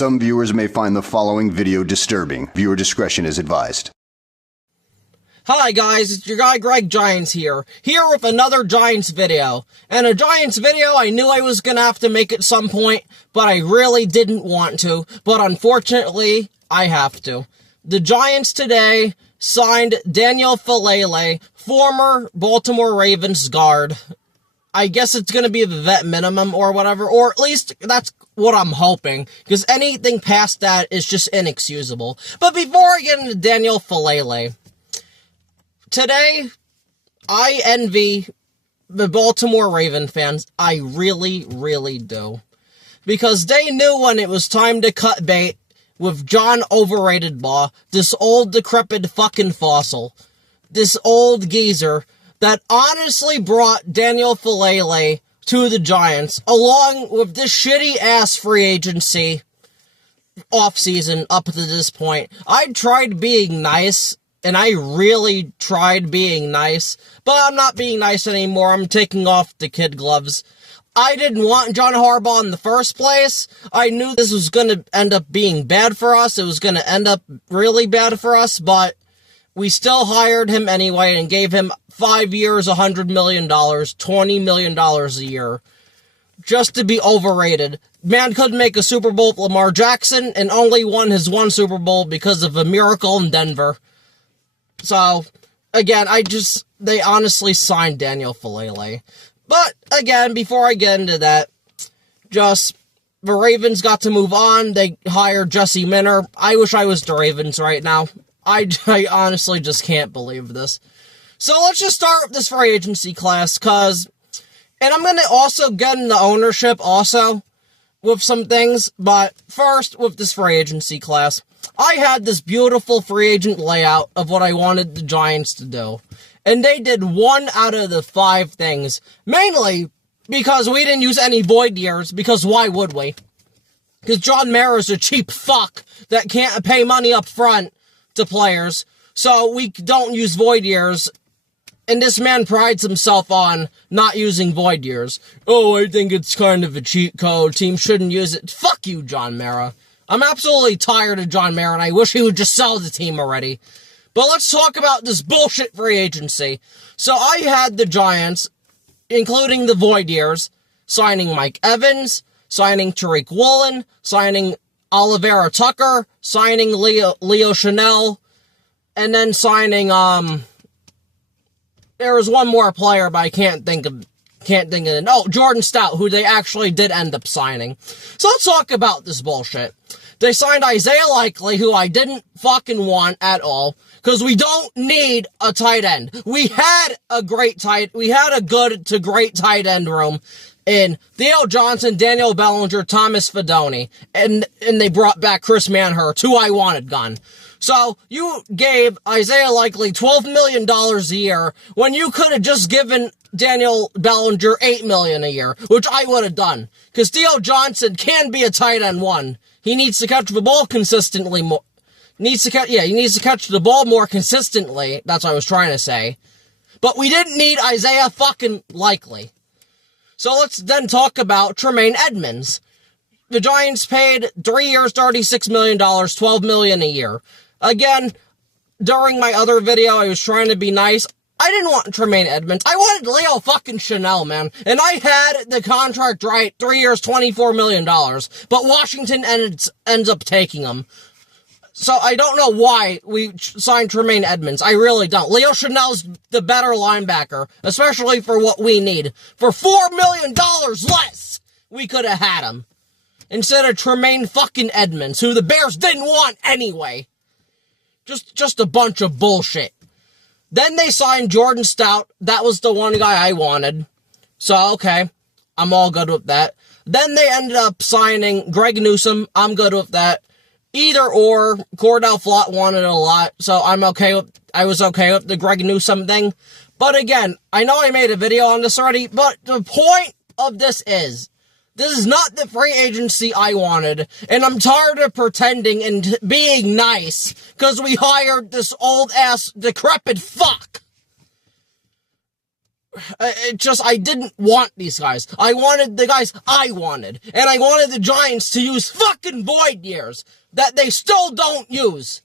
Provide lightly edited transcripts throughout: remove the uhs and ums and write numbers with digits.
Some viewers may find the following video disturbing. Viewer discretion is advised. Hi guys, it's your guy Greg Giants here with another Giants video. And a Giants video I knew I was gonna have to make at some point, but I really didn't want to. But unfortunately, I have to. The Giants today signed Daniel Faalele, former Baltimore Ravens guard. I guess it's gonna be the vet minimum or whatever, or at least that's what I'm hoping, because anything past that is just inexcusable. But before I get into Daniel Faalele, today, I envy the Baltimore Raven fans. I really, really do. Because they knew when it was time to cut bait with John OverratedBaugh, this old decrepit fucking fossil, this old geezer that honestly brought Daniel Faalele to the Giants, along with this shitty-ass free agency offseason up to this point. I tried being nice, and I really tried being nice, but I'm not being nice anymore. I'm taking off the kid gloves. I didn't want John Harbaugh in the first place. I knew this was going to end up being bad for us. It was going to end up really bad for us, but we still hired him anyway and gave him 5 years, $100 million, $20 million a year, just to be overrated. Man couldn't make a Super Bowl with Lamar Jackson and only won his one Super Bowl because of a miracle in Denver. So, again, they honestly signed Daniel Faalele. But, again, before I get into that, the Ravens got to move on. They hired Jesse Minter. I wish I was the Ravens right now. I honestly just can't believe this. So, let's just start with this free agency class, and I'm going to also get into ownership also with some things, but first, with this free agency class, I had this beautiful free agent layout of what I wanted the Giants to do. And they did 1 out of the 5 things. Mainly because we didn't use any void years, because why would we? Because John Mara's a cheap fuck that can't pay money up front to players. So we don't use void years. And this man prides himself on not using void years. Oh, I think it's kind of a cheat code. Teams shouldn't use it. Fuck you, John Mara. I'm absolutely tired of John Mara, and I wish he would just sell the team already. But let's talk about this bullshit free agency. So I had the Giants, including the void years, signing Mike Evans, signing Tariq Woolen, signing Olivera Tucker, signing Leo Chanel, and then signing, there was one more player, but I can't think of it. Oh, Jordan Stout, who they actually did end up signing. So let's talk about this bullshit. They signed Isaiah Likely, who I didn't fucking want at all, because we don't need a tight end. We had a good to great tight end room in Theo Johnson, Daniel Bellinger, Thomas Fidone, and they brought back Chris Manhurst, who I wanted gone. So, you gave Isaiah Likely $12 million a year, when you could have just given Daniel Bellinger $8 million a year, which I would have done. Because Theo Johnson can be a tight end 1. He needs to catch the ball consistently more. He needs to catch the ball more consistently. That's what I was trying to say. But we didn't need Isaiah fucking Likely. So let's then talk about Tremaine Edmunds. The Giants paid 3 years, $36 million, $12 million a year. Again, during my other video, I was trying to be nice. I didn't want Tremaine Edmunds. I wanted Leo fucking Chanel, man. And I had the contract right, 3 years, $24 million. But Washington ends up taking him. So I don't know why we signed Tremaine Edmunds. I really don't. Leo Chanel's the better linebacker, especially for what we need. For $4 million less, we could have had him. Instead of Tremaine fucking Edmunds, who the Bears didn't want anyway. Just a bunch of bullshit. Then they signed Jordan Stout. That was the one guy I wanted. So, okay. I'm all good with that. Then they ended up signing Greg Newsome. I'm good with that. Either or. Cordell Flott wanted it a lot. So I was okay with the Greg Newsome thing. But again, I know I made a video on this already, but the point of this is not the free agency I wanted, and I'm tired of pretending and being nice, because we hired this old-ass, decrepit fuck. I didn't want these guys. I wanted the guys I wanted. And I wanted the Giants to use fucking void years that they still don't use.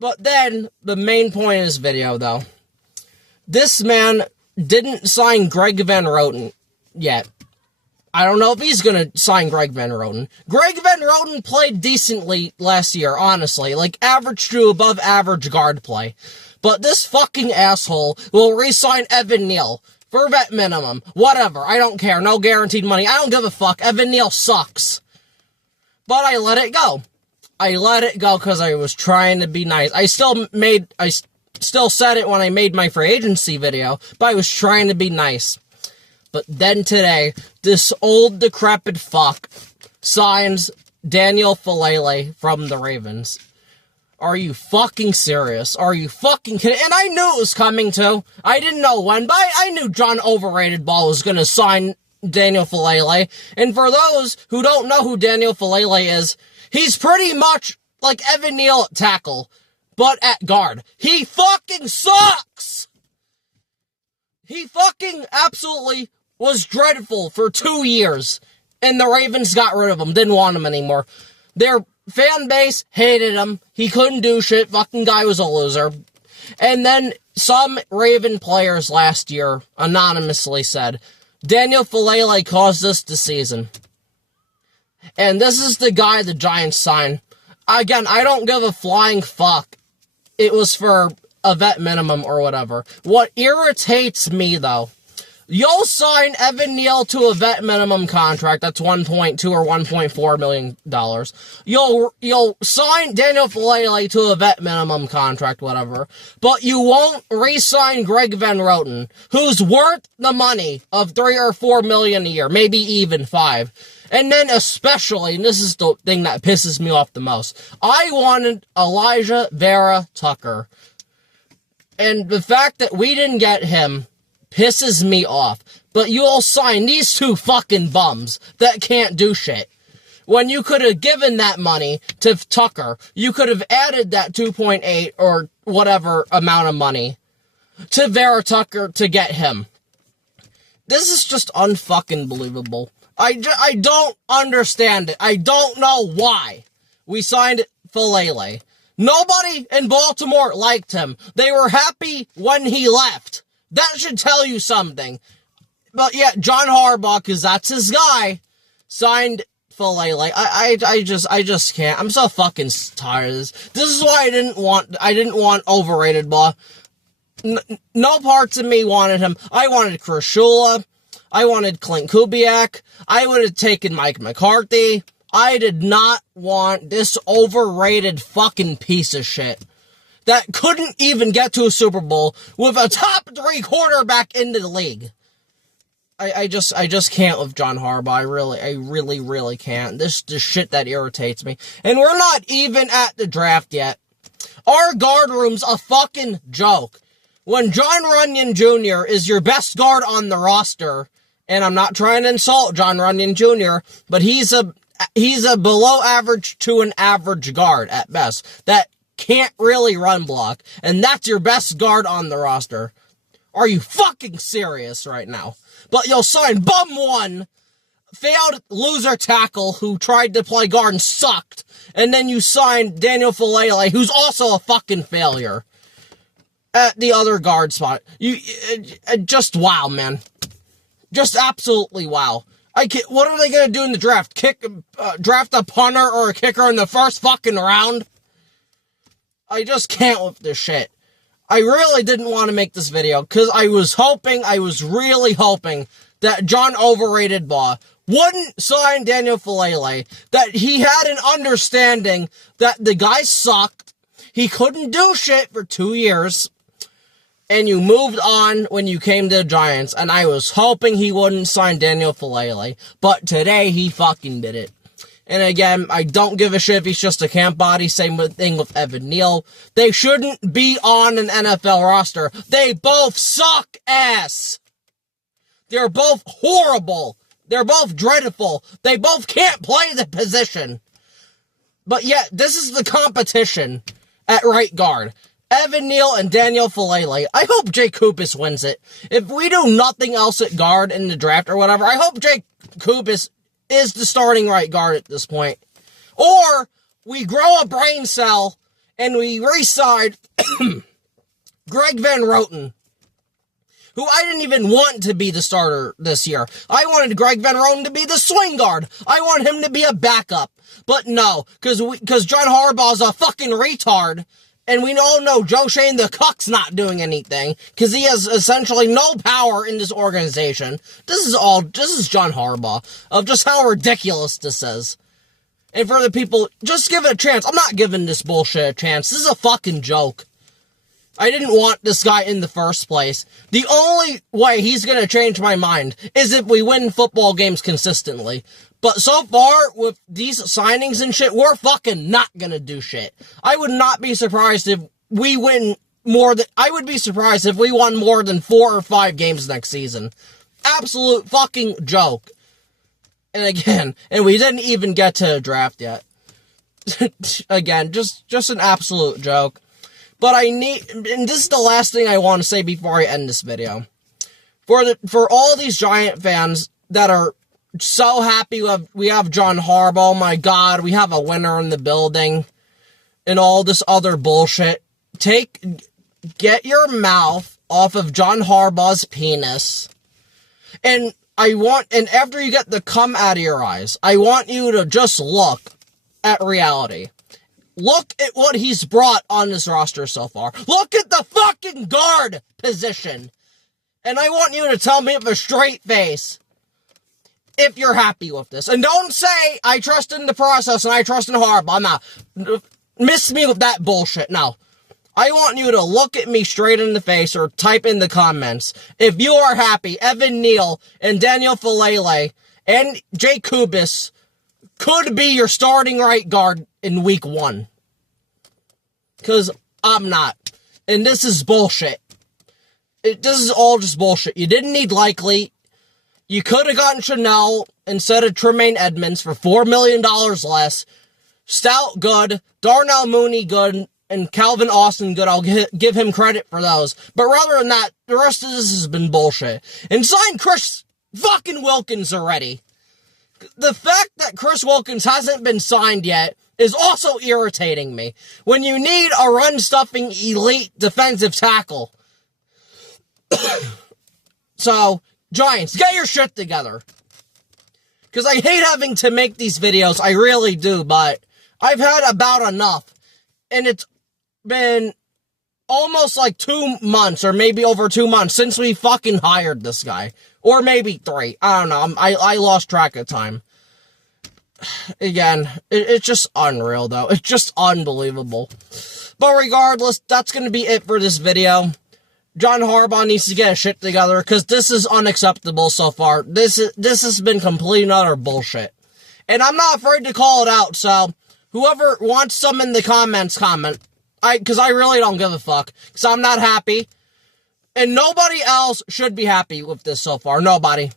But then, the main point of this video, though. This man didn't sign Greg Van Roten yet. I don't know if he's gonna sign Greg Van Roten. Greg Van Roten played decently last year, honestly. Like, average to above average guard play. But this fucking asshole will re-sign Evan Neal for vet minimum. Whatever. I don't care. No guaranteed money. I don't give a fuck. Evan Neal sucks. But I let it go. I let it go because I was trying to be nice. I still said it when I made my free agency video, but I was trying to be nice. But then today, this old decrepit fuck signs Daniel Faalele from the Ravens. Are you fucking serious? Are you fucking kidding? And I knew it was coming too. I didn't know when, but I knew John OverratedBaugh was gonna sign Daniel Faalele. And for those who don't know who Daniel Faalele is, he's pretty much like Evan Neal at tackle, but at guard. He fucking sucks! He fucking absolutely was dreadful for 2 years. And the Ravens got rid of him, didn't want him anymore. Their fan base hated him. He couldn't do shit. Fucking guy was a loser. And then some Raven players last year anonymously said, Daniel Faalele caused us the season. And this is the guy the Giants signed. Again, I don't give a flying fuck. It was for a vet minimum or whatever. What irritates me, though, you'll sign Evan Neal to a vet minimum contract. That's $1.2 or $1.4 million. You'll sign Daniel Faalele to a vet minimum contract, whatever. But you won't re-sign Greg Van Roten, who's worth the money of $3 or $4 million a year, maybe even $5. And then especially, and this is the thing that pisses me off the most, I wanted Elijah Vera Tucker. And the fact that we didn't get him pisses me off. But you'll sign these two fucking bums that can't do shit. When you could have given that money to Tucker, you could have added that 2.8 or whatever amount of money to Vera Tucker to get him. This is just unfucking believable. I don't understand it. I don't know why we signed Faalele. Nobody in Baltimore liked him. They were happy when he left. That should tell you something. But yeah, John Harbaugh, because that's his guy, signed Faalele. I just can't. I'm so fucking tired of this. This is why I didn't want OverratedBaugh. No parts of me wanted him. I wanted Krishula. I wanted Clint Kubiak. I would have taken Mike McCarthy. I did not want this overrated fucking piece of shit that couldn't even get to a Super Bowl with a top 3 quarterback in the league. I just can't with John Harbaugh. I really can't. This shit that irritates me. And we're not even at the draft yet. Our guard room's a fucking joke. When John Runyon Jr. is your best guard on the roster, and I'm not trying to insult John Runyon Jr., but he's a below average to an average guard at best that can't really run block, and that's your best guard on the roster. Are you fucking serious right now? But you'll sign bum one, failed loser tackle who tried to play guard and sucked, and then you sign Daniel Faalele, who's also a fucking failure at the other guard spot. Just wow, man. Just absolutely wow. What are they gonna do in the draft? Draft a punter or a kicker in the first fucking round? I just can't with this shit. I really didn't want to make this video because I was really hoping that John OverratedBaugh wouldn't sign Daniel Faalele, that he had an understanding that the guy sucked, he couldn't do shit for 2 years, and you moved on when you came to the Giants, and I was hoping he wouldn't sign Daniel Faalele, but today he fucking did it. And again, I don't give a shit if he's just a camp body, same thing with Evan Neal. They shouldn't be on an NFL roster. They both suck ass. They're both horrible. They're both dreadful. They both can't play the position. But yet, this is the competition at right guard. Evan Neal and Daniel Faalele. I hope Jay Kubis wins it. If we do nothing else at guard in the draft or whatever, I hope Jay Kubis is the starting right guard at this point. Or we grow a brain cell and we re-sign Greg Van Roten, who I didn't even want to be the starter this year. I wanted Greg Van Roten to be the swing guard. I want him to be a backup. But no, because John Harbaugh's a fucking retard. And we all know Joe Shane the Cuck's not doing anything, because he has essentially no power in this organization. This is John Harbaugh, of just how ridiculous this is. And for the people, just give it a chance. I'm not giving this bullshit a chance. This is a fucking joke. I didn't want this guy in the first place. The only way he's gonna change my mind is if we win football games consistently. But so far, with these signings and shit, we're fucking not gonna do shit. I would not be surprised if we win I would be surprised if we won more than 4 or 5 games next season. Absolute fucking joke. And again, and we didn't even get to the draft yet. Again, just an absolute joke. But and this is the last thing I want to say before I end this video. For all these Giant fans that are so happy we have John Harbaugh, oh my god, we have a winner in the building, and all this other bullshit. Get your mouth off of John Harbaugh's penis, and after you get the cum out of your eyes, I want you to just look at reality. Look at what he's brought on this roster so far. Look at the fucking guard position. And I want you to tell me with a straight face if you're happy with this. And don't say, I trust in the process and I trust in Harbaugh. Now, miss me with that bullshit. No. I want you to look at me straight in the face or type in the comments if you are happy Evan Neal and Daniel Faalele and Jay Kubis could be your starting right guard in week 1. Because I'm not. And this is bullshit. This is all just bullshit. You didn't need Likely. You could have gotten Chanel instead of Tremaine Edmonds for $4 million less. Stout good. Darnell Mooney good. And Calvin Austin good. I'll give him credit for those. But rather than that, the rest of this has been bullshit. And sign Chris fucking Wilkins already. The fact that Chris Wilkins hasn't been signed yet is also irritating me. When you need a run-stuffing elite defensive tackle. So, Giants, get your shit together. Because I hate having to make these videos, I really do, but I've had about enough. And it's been almost like 2 months, or maybe over 2 months, since we fucking hired this guy. Or maybe 3. I don't know. I lost track of time. Again, it's just unreal, though. It's just unbelievable. But regardless, that's going to be it for this video. John Harbaugh needs to get his shit together, because this is unacceptable so far. This has been complete and utter bullshit. And I'm not afraid to call it out, so whoever wants some in the comments, comment. Because I really don't give a fuck. Because I'm not happy. And nobody else should be happy with this so far. Nobody.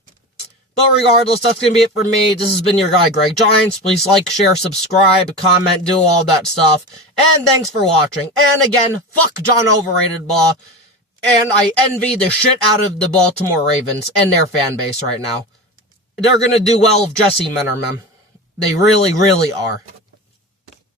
But regardless, that's going to be it for me. This has been your guy, Greg Giants. Please like, share, subscribe, comment, do all that stuff. And thanks for watching. And again, fuck John OverratedBaugh. And I envy the shit out of the Baltimore Ravens and their fan base right now. They're going to do well with Jesse Minterman. They really, really are.